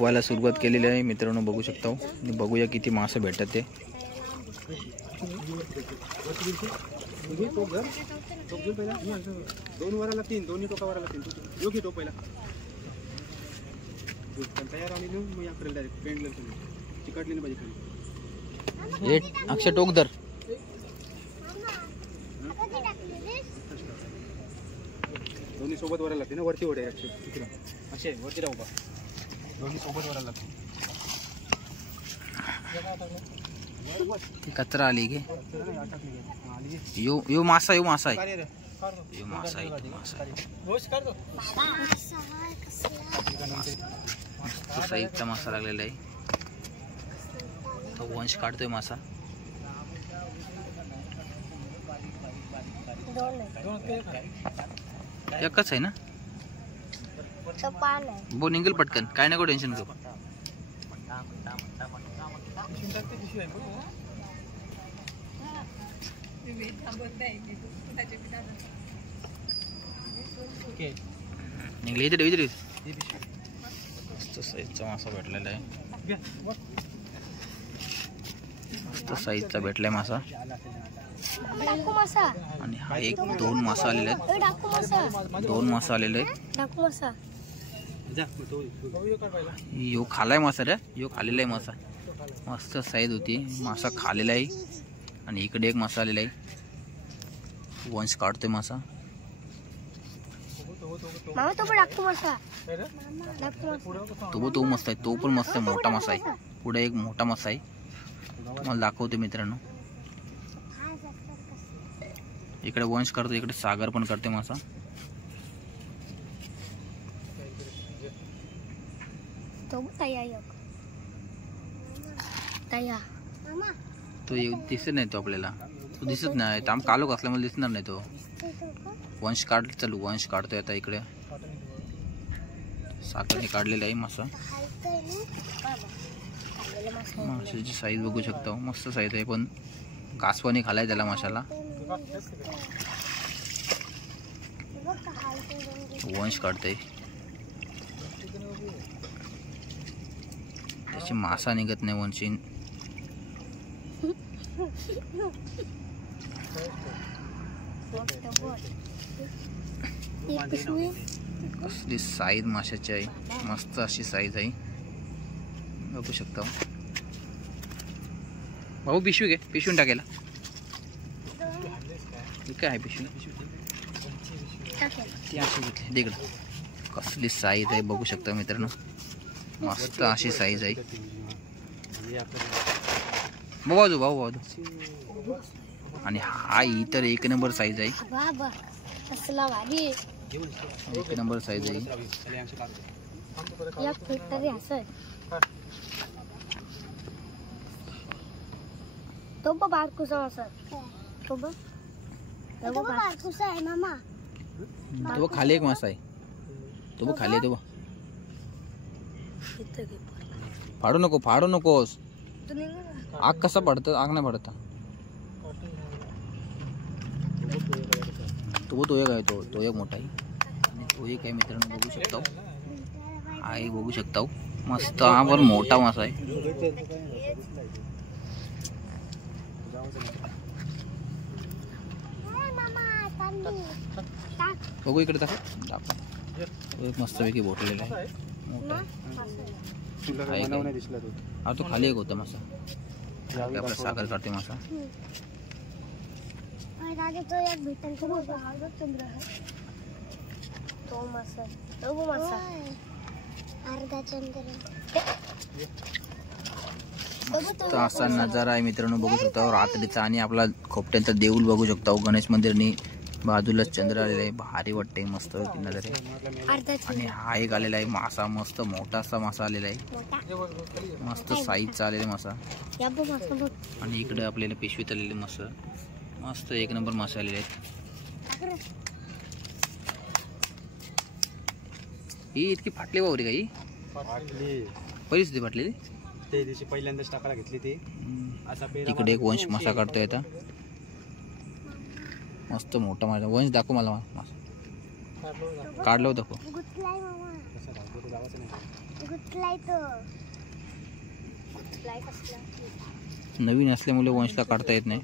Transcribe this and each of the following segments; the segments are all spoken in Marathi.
दाखवायला सुरुवात केलेली आहे मित्रांनो, बघू शकता. बघूया किती मासे भेटतात ते. अक्षय टोक धर. दोन्ही सोबत वरायला लागते ना, वरती ओढे अक्षय वरती राहू बा. दोन्ही सोबत वरायला लागते. कचरा आली गे. यो मासा आहे. यो मासा आहे. साईजचा मासा लागलेला आहे. वंश काढतोय मासा. एकच आहे ना. बो निघेल पटकन, काय नको टेन्शन घेऊ. निघले इथे मस्त साईजचा मासा भेटलेला आहे. मस्त साईजचा भेटलाय मासा. आणि हा एक 2 मासा आलेले आहेत. 2 मासा आलेले आहेत. यो खालाय मासा रे. यो खालेला आहे मासा. मस्त साईज होती. मासा खालेला आहे. आणि इकडे एक मासा आलेला आहे. वंश काढतोय मासा. तो मस्त आहे. तो पण मस्त मोठा मासा आहे. पुढे एक मोठा मासा आहे. मला दाखवतो मित्रांनो. इकडे वंश करतो, इकडे सागर पण करते मासा. तो दिसत नाही. तो आपल्याला तो दिसत नाही. आम कालोख असल्यामुळे दिसणार नाही तो. वंश काढ. चालू वंश काढतोय आता. इकडे साखरने काढलेला आहे मासा. माशाची साईज बघू शकता. मस्त साईज आहे. पण कासवाने खालाय त्याला माशाला. वंश काढतोय. त्याची मासा निघत नाही वंशी. कसली साईज माशाची आहे. मस्त अशी साईज आहे. बघू शकता. भाऊ पिशवी घे. पिशवी टाकायला काय आहे पिशवी. ती अशी घेतली तिकडं. कसली साईज आहे बघू शकता मित्रांनो. मस्त अशी साईज आहे. भाऊ. आणि हा इतर 1 नंबर साईज आहे. 1 नंबर साईज आहे. तो खाली एक मासा आहे. तो खाली आहे. तो फाडू नकोस. आग कसा पडतं. आग नाही पडता. तो एक आहे. तो एक मोठा आहे. आणि तो एक आहे मित्रांनो. बघू शकता. आहे बघू शकता. मस्त. हा पण मोठा मासा आहे. बघू इकडे दाखव. एक मस्तपैकी बोटलेला आहे. मोठा. तो खाली एक होता मासा. आपला सागर काढते मासा. असा नजारा आहे मित्रांनो. बघू शकता रात्रीचा. आणि आपला खोपट्यांचा देऊळ बघू शकता. गणेश मंदिरनी बाजूला चंद्र आलेला आहे. भारी वाटते. मस्त नजर आहे. आणि हा एक आलेला आहे मासा. मस्त मोठासा मासा आलेला आहे. मस्त साईजचा आलेला मासा. आणि इकडे आपल्याला पिशवीत आलेले मासा. मस्त 1 नंबर मासे आलेले आहेत. ही इतकी फाटली वावरी काही पहिलीच ती फाटलेली. ते दिवशी पहिल्यांदाच टाकायला घेतली ती. तिकडे एक वंश मासा काढतोय आता. मस्त मोठा मासा. वंश दाखव मला मासा. काढलं होतं को गुतलाय मामा, कसं राहतो तो गावाचं नाही. गुतलाय तो. गुतलाय कसला? नवीन असल्यामुळे वंशला काढता येत नाही.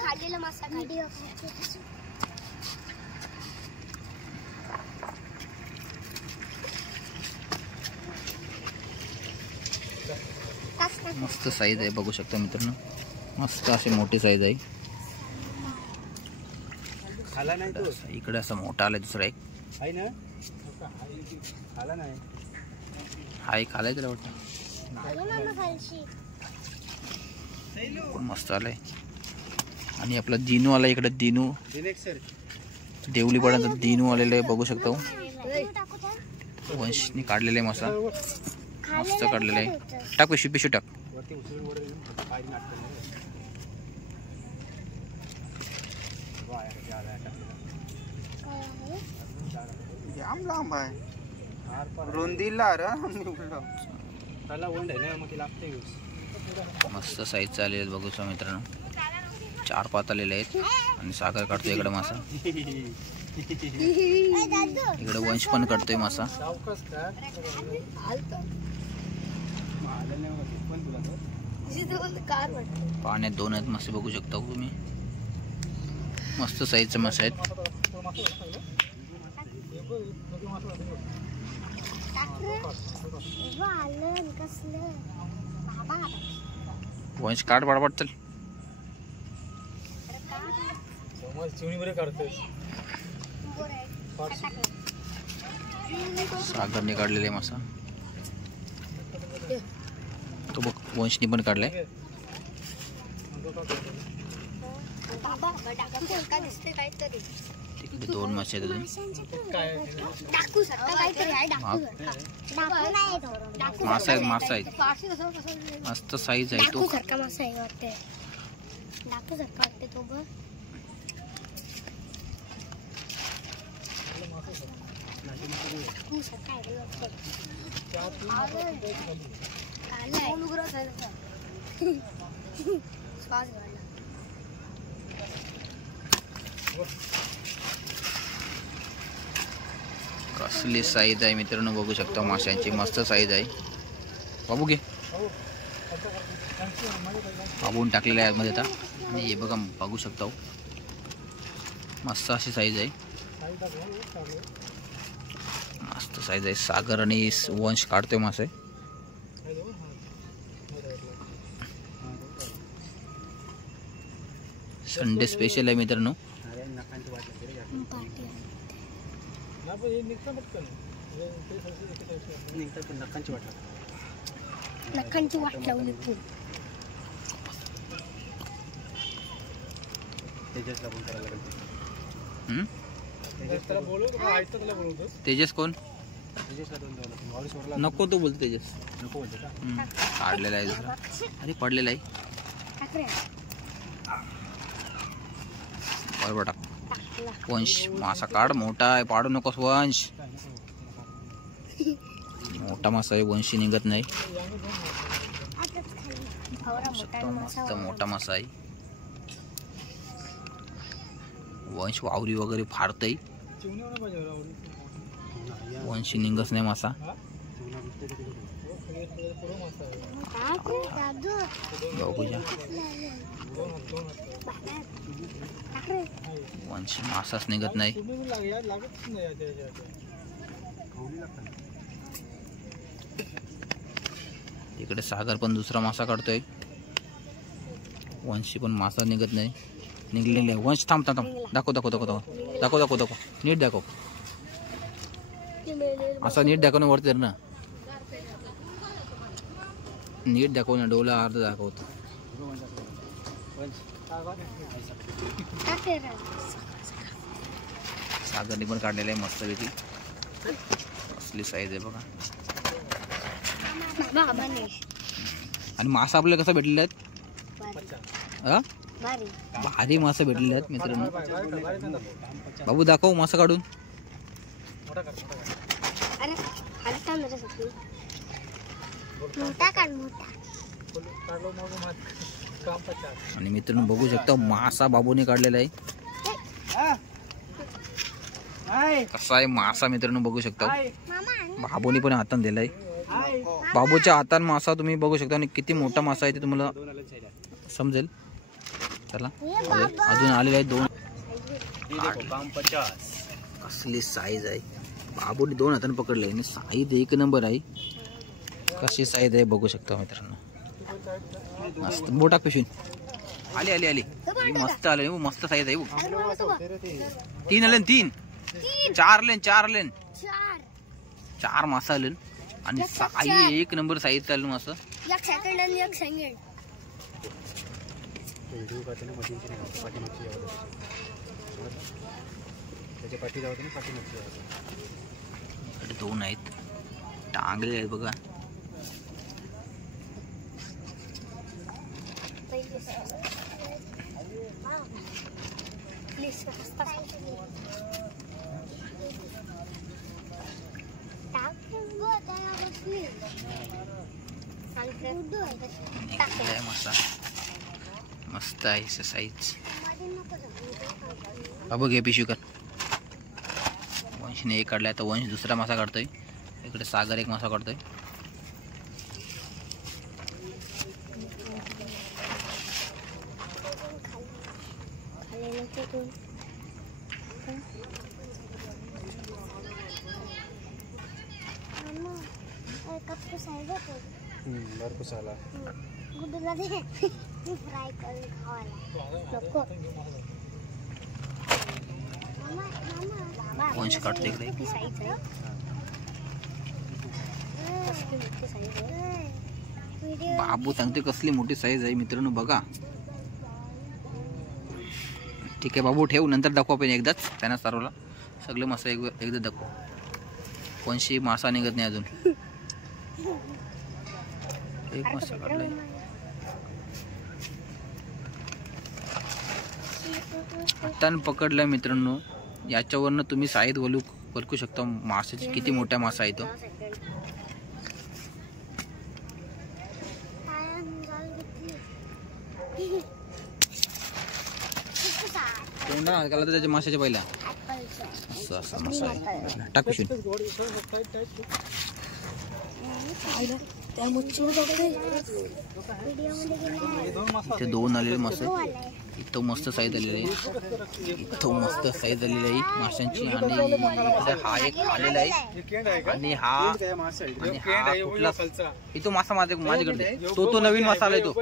खाल्लेला मासा खाली मस्त साईज आहे बघू शकता मित्रांनो. मस्त अशी मोठी साईज आहे. खाला नाही तो. इकडे असा मोठा आलाय दुसरा एक. आहे ना, खाला नाही. हा एक आलाय त्याला वाटतं. पण मस्त आलाय. आणि आपला दिनू आला इकडे. दिनू देवली पडायचा दिनू आलेला आहे बघू शकतो. वंशनी काढलेला आहे मासा. मस्त काढलेला आहे. टाक पिशवी पिशवी टाक. जाम लांब आहे. रुंदीला त्याला वंड आहे ना, मग ती लागते. मस्त साईज चालेल बघू शकतो मित्रांनो. 4-5 आलेले आहेत. आणि सागर काढतोय इकडे मासा. इकडे वंश पण काढतोय मासा. पाण्यात 2 आहेत मासे बघू शकता तुम्ही. मस्त साईजचे मासे आहेत. वंश काढ पडपड चल. सागरने काढलेले मासा. तो बघ वंशनी पण काढलाय. तिकडे 2 मासे आहेत अजून. मासा आहे मासा आहे. मस्त साईज आहे तो. कसली साईज आहे मित्रांनो बघू शकता माशांची. मस्त साईज आहे. बाबू घे. बाबून टाकलेला आहे मध्ये आता. आणि हे बघा बघू शकता मस्त अशी साईज आहे. मस्त साईज आहे. सागर आणि वंश काढतोय मासे. संडे स्पेशल आहे मित्रांनो. नखांची वाट लावली तू. तेजस कोण नको तो बोलतो. तेजस काढलेला आहे दुसरा. अरे पडलेला आहे. बरोबर टाक. वंश मासा काढ. मोठा आहे पाडू नकोस वंश. मोठा मासा आहे. वंशी निघत नाही. मस्त मोठा मासा आहे. वंश वावरी वगैरे फाडतय. वंशी निघत नाही मासा. वंशी मासाच निघत नाही. इकडे सागर पण दुसरा मासा काढतोय. वंशी पण मासा निघत नाही. निघलेले वंश. थांब थांब थांब. दाखव दाखव दाखव दाखव दाखव दाखव दाखव. नीट दाखव. असा नीट दाखव ना वरती ना. नीट दाखव ना. डोला अर्ध दाखवतो. सागरने पण काढलेलं आहे मस्त पैकी. असली साईज आहे बघा. आणि मासा आपल्याला कसा भेटलेला आहेत. भारी मासा भेटलेले आहेत मित्रांनो. बाबू दाखव मासा काढून. मोठा काढ मोठा. आणि मित्रांनो बघू शकता मासा बाबूने काढलेला आहे. कसा आहे मासा मित्रांनो बघू शकता. मामा बाबूने पण हातान दिलाय. बाबूच्या हातान मासा तुम्ही बघू शकता आणि किती मोठा मासा आहे ते तुम्हाला समजेल. चला अजून आलेले आहे 2. कसली साईज आहे. बाबूने 2 हाताने पकडले आणि साईज 1 नंबर आहे. कशी साईज आहे बघू शकता मित्रांनो. मस्त मोठा पिशवी आली आली आली. मस्त आले मस्त साईज आहे. 3 आले 3 4 आले 4 आले 4 मासा आले आणि साईज 1 नंबर साईज चालू मासा. एक सेकंड आणि एक सेकंड. इकडे 2 आहेत टांगले आहेत बघा. मासा मस्त आहे साईज. बाबू घे पिशवी कर. वंशने 1 काढलाय तर वंश दुसरा मासा काढतोय. इकडे सागर 1 मासा काढतोय. वंश काढतो इकडे. बाबू सांगते कसली मोठी साईज आहे मित्रांनो बघा. ठीक आहे बाबू ठेव नंतर दाखवू आपण एकदाच त्यांना सर्वला सगळे मासा एकदा दाखवू. वंशी मासा निघत नाही अजून. 1 मासा काढलाय. हातान पकडलाय मित्रांनो. याच्यावरनं तुम्ही साईज ओळखू शकता माशाची किती मोठा मासा आहे तो. तोंडा घाला तर त्याच्या माशाच्या पहिला असं मासा आहे. टाक पिशवी. इथे 2 आलेले मासे. इथं मस्त साईज आलेली आहे. इथं मस्त साईज आलेली आहे माशांची. आणि इकडे हा एक आलेला आहे आणि हा कुठला इथं मासा माझ्याकडे तो नवीन मासा आलाय तो.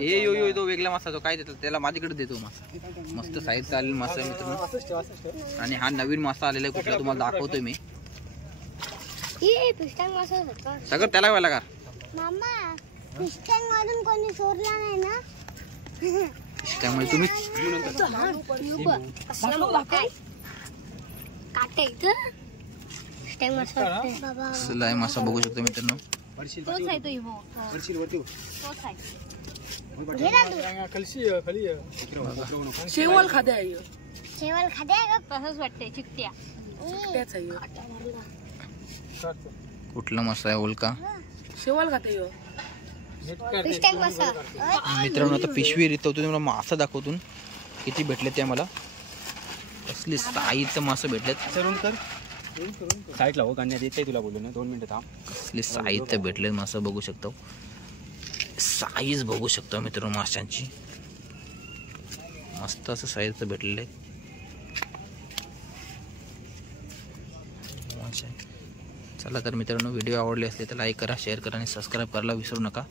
यो तो वेगळा मासा तो काय देतो त्याला माझ्याकडे देतो मासा. मस्त साईज आलेला मासा आहे मित्रांनो. आणि हा नवीन मासा आलेला आहे कुठला तुम्हाला दाखवतोय मी. सगळं त्याला व्हायला का मामा फिश टँक मधून कोणी सोडला नाही ना. त्यामुळे तुम्ही सलाय मासा बघू शकता मित्रांनो. शेवल खाद्या तसंच वाटतंय चिकट्या. कुठला मासा आहे ओळखा. शेवल खाते मित्रांनो आता पिशवी रितवतो तुम्हाला मासा दाखवतून किती भेटले ते मला. कसली साईजचं मासा भेटलेत. साईड लावू काढण्यात येते तुला बोललो ना 2 मिनिटं थांब. कसली साईज भेटले मासा बघू शकतो. साईज बघू शकतो मित्रांनो माशांची. मस्त असं साईज भेटलेलं आहे. चला तर मित्रांनो व्हिडिओ आवडले असले तर लाईक करा शेअर करा आणि सबस्क्राईब करायला विसरू नका.